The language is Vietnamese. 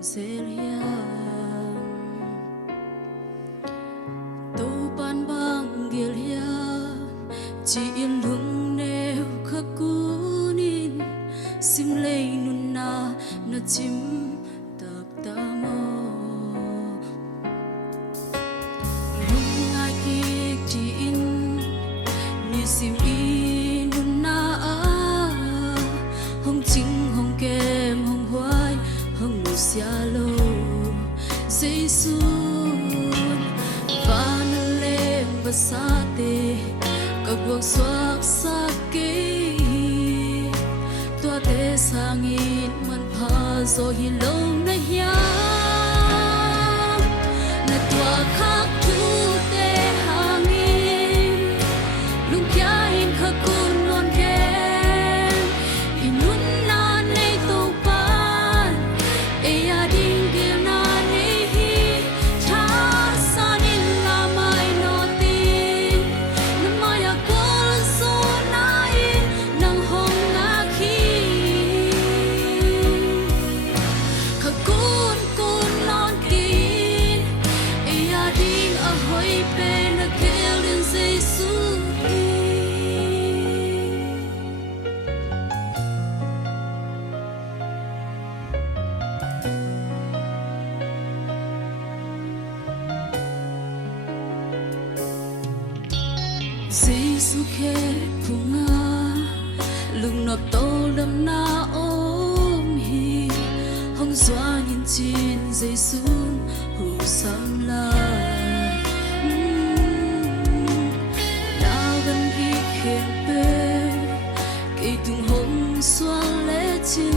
Zelia Tô ban bang Gilia chỉ yên lung nêu khắc cú nín sim lei nun na na chim tak ta mo lung ai ki chỉ in ni sim i nun na a hong ching hong kem hong hoai hong nu sia lo Giêsu van lên basate các buông xoạc xa kê tua te sangin man pha zo hi lâu na hiam na tua khắc thu te hangin lung kia in khắc kun non ken inun na nei to pan e ya ding gil na nei hi cha sanin la mai no tin na maya kol so nai nang hong na khi khắc kun kun non tin e ya ding a hoi pe na kel in Giêsu Giêsu khe punga lung nộp tô lâm na ôm hi hong doa nhìn chín Giêsu hù sam la nào gần ghi khe pe cây tung hong xoa lẽ chín